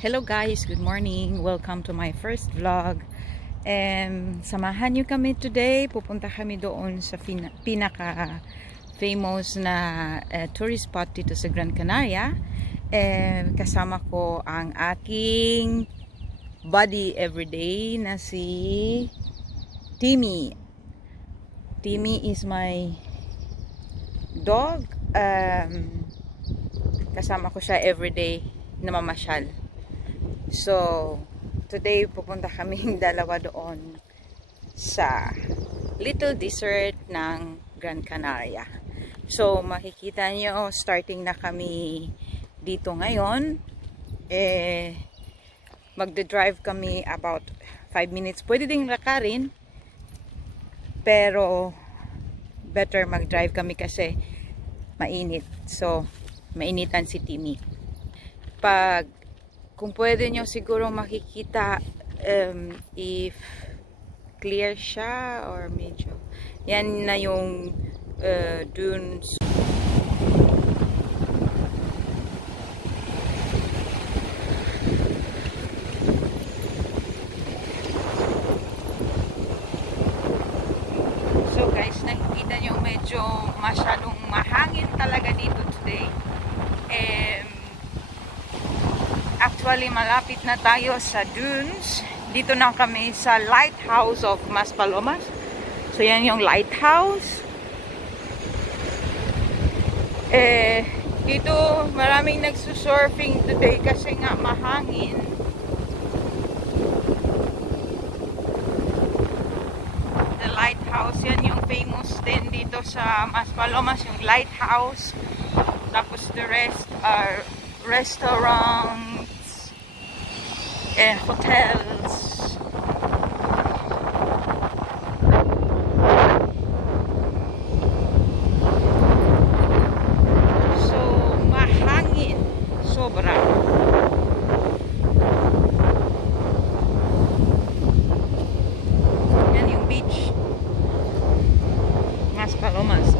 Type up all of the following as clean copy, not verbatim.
Hello guys, good morning. Welcome to my first vlog. Samahan nyo kami today. Pupunta kami doon sa pinaka famous na tourist spot dito sa Gran Canaria. Kasama ko ang aking buddy everyday na si Timi. Timi is my dog. Kasama ko siya everyday na mamasyal. So, today pupunta kaming dalawa doon sa little desert ng Gran Canaria. So, makikita nyo, starting na kami dito ngayon. Magde-drive kami about 5 minutes. Pwede ding lakarin, pero better mag-drive kami kasi mainit. So, mainitan si Timi. Kung pwede nyo siguro makikita if clear siya or medyo yan na yung dunes. So guys, nakikita nyo medyo masyadong mahangin talaga dito today. Actually, malapit na tayo sa dunes. Dito na kami sa lighthouse of Maspalomas. So, yan yung lighthouse. Dito, maraming nagsusurfing today kasi nga mahangin. The lighthouse, yan yung famous din dito sa Maspalomas, yung lighthouse. Tapos the rest are restaurants and hotels. So, mahangin. Sobra. Yan yung beach. Maspalomas.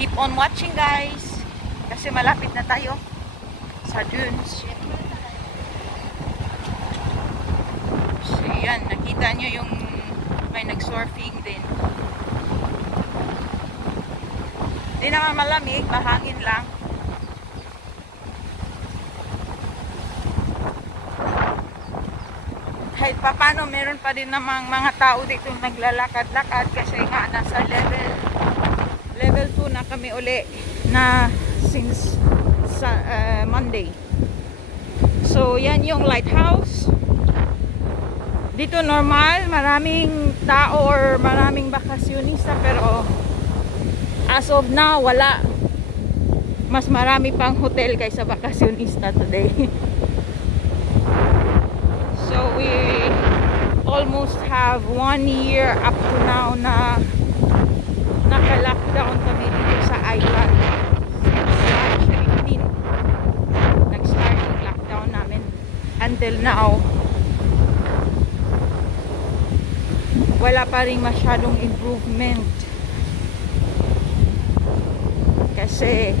Keep on watching guys kasi malapit na tayo sa dunes. So yan, nakita nyo yung may nag-surfing din. Di naman malamig, mahangin lang. Kahit papano meron pa din namang mga tao dito naglalakad-lakad kasi nga nasa level 2 na kami uli na since Monday. So yan yung lighthouse. Dito normal, maraming tao or maraming bakasyonista, pero as of now wala. Mas marami pang hotel kaysa bakasyonista today. So we almost have 1 year up to now na naka-lockdown kami dito sa island. March 15 nag-start yung lockdown namin. Until now, wala pa rin masyadong improvement. Kasi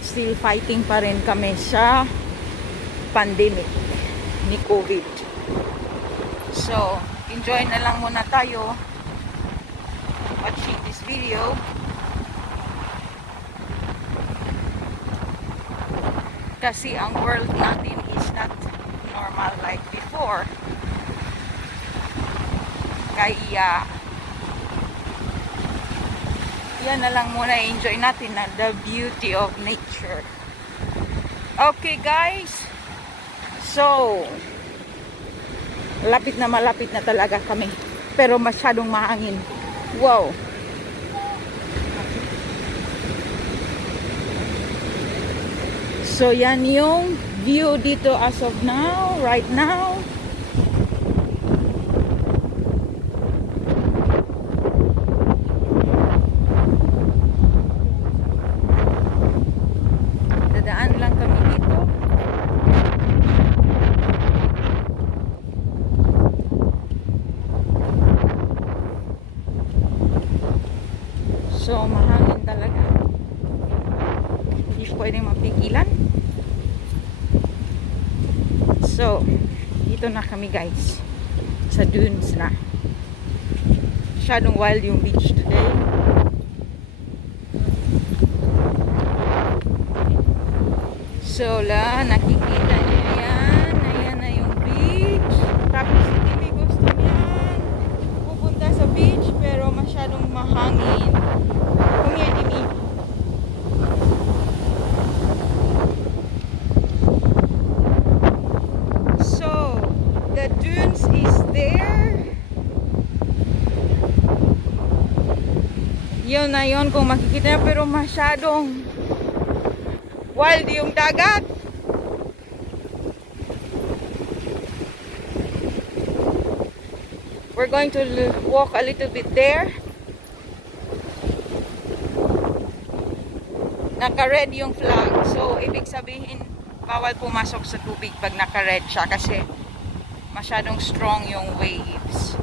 still fighting pa rin kami sa pandemic ni COVID. So, enjoy na lang muna tayo watching this video. Kasi ang world natin is not normal like before. Kaya yan na lang muna, enjoy natin na the beauty of nature. Okay guys, so malapit na talaga kami, pero masyadong mahangin. Wow. So yan yung view dito as of now, right now. Dadaan lang kami dito. So mahangin talaga. Hindi pwedeng mapigilan. So dito na kami guys. Sa dunes na. Masyadong wild yung beach today. So nakikita niyo yan. Ayan na yung beach. Tapos si Timi gusto niyan pupunta sa beach pero masyadong mahangin. Kung yan, Timi. So the dunes is there. Yun na yun kung makikita niya, pero masyadong wild yung dagat. We're going to walk a little bit there. Naka-red yung flag. So, ibig sabihin, bawal pumasok sa tubig pag naka-red siya kasi masyadong strong yung waves.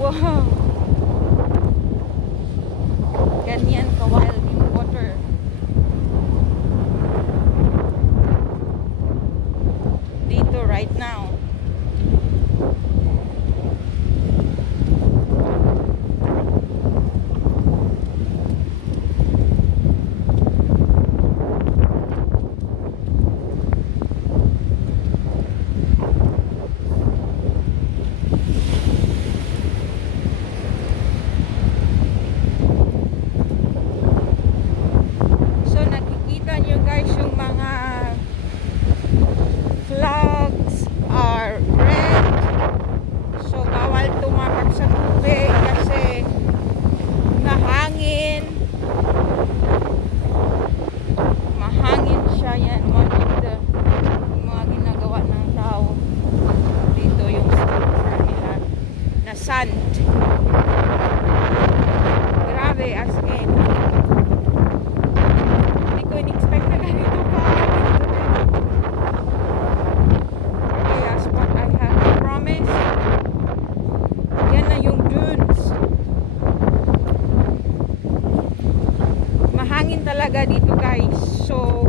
Wow! Ganyan ka-wild yung water. Dito right now. Sand. Grabe, as in. Hindi ko in-expect na ganito ka. Okay, as what I have promised. Yan na yung dunes. Mahangin talaga dito guys. So,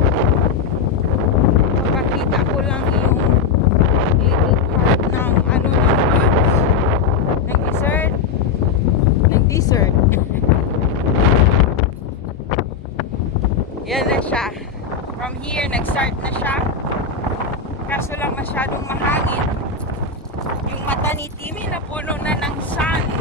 papakita ko lang yung little part ng ano ng dunes. Desert. Yan na siya. From here, nag-start na siya. Kaso lang masyadong mahangin. Yung mata ni Timi na puno na ng sand.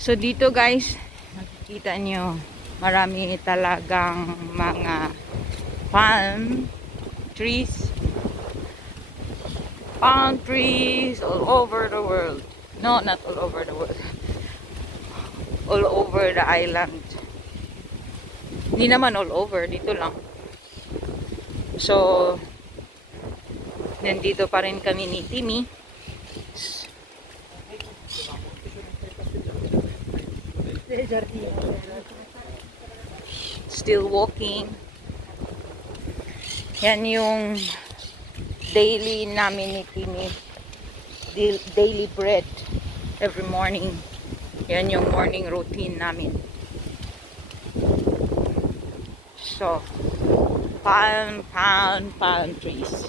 So dito guys, makikita nyo marami talagang mga palm trees all over the world. No, not all over the world, all over the island. Hindi naman all over, dito lang. So nandito pa rin kami ni Timi. Still walking. Yan yung daily namin ni Timi. Daily bread every morning. Yan yung morning routine namin. So, palm trees.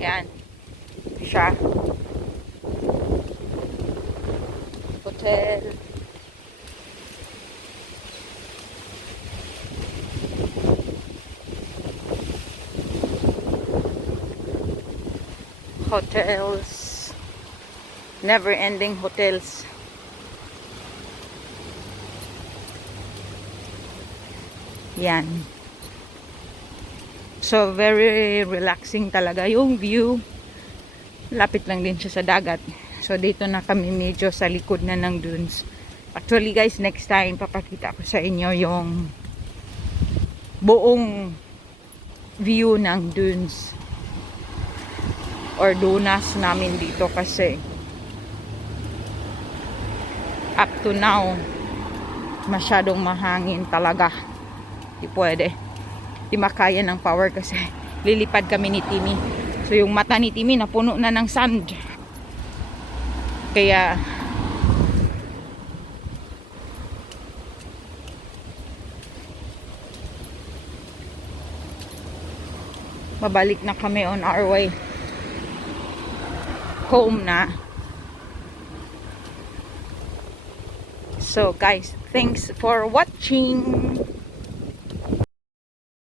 Yan. Siya. Hotel. Hotels. Never-ending hotels. Yan. So very relaxing talaga yung view. Lapit lang din siya sa dagat. So dito na kami medyo sa likod na ng dunes. Actually guys, next time papakita ko sa inyo yung buong view ng dunes or dunas namin dito, kasi up to now masyadong mahangin talaga. Di pwede, di makaya ng power kasi lilipad kami ni Timi. So yung mata ni Timi napuno na ng sand, kaya babalik na kami on our way home na. So guys, thanks for watching.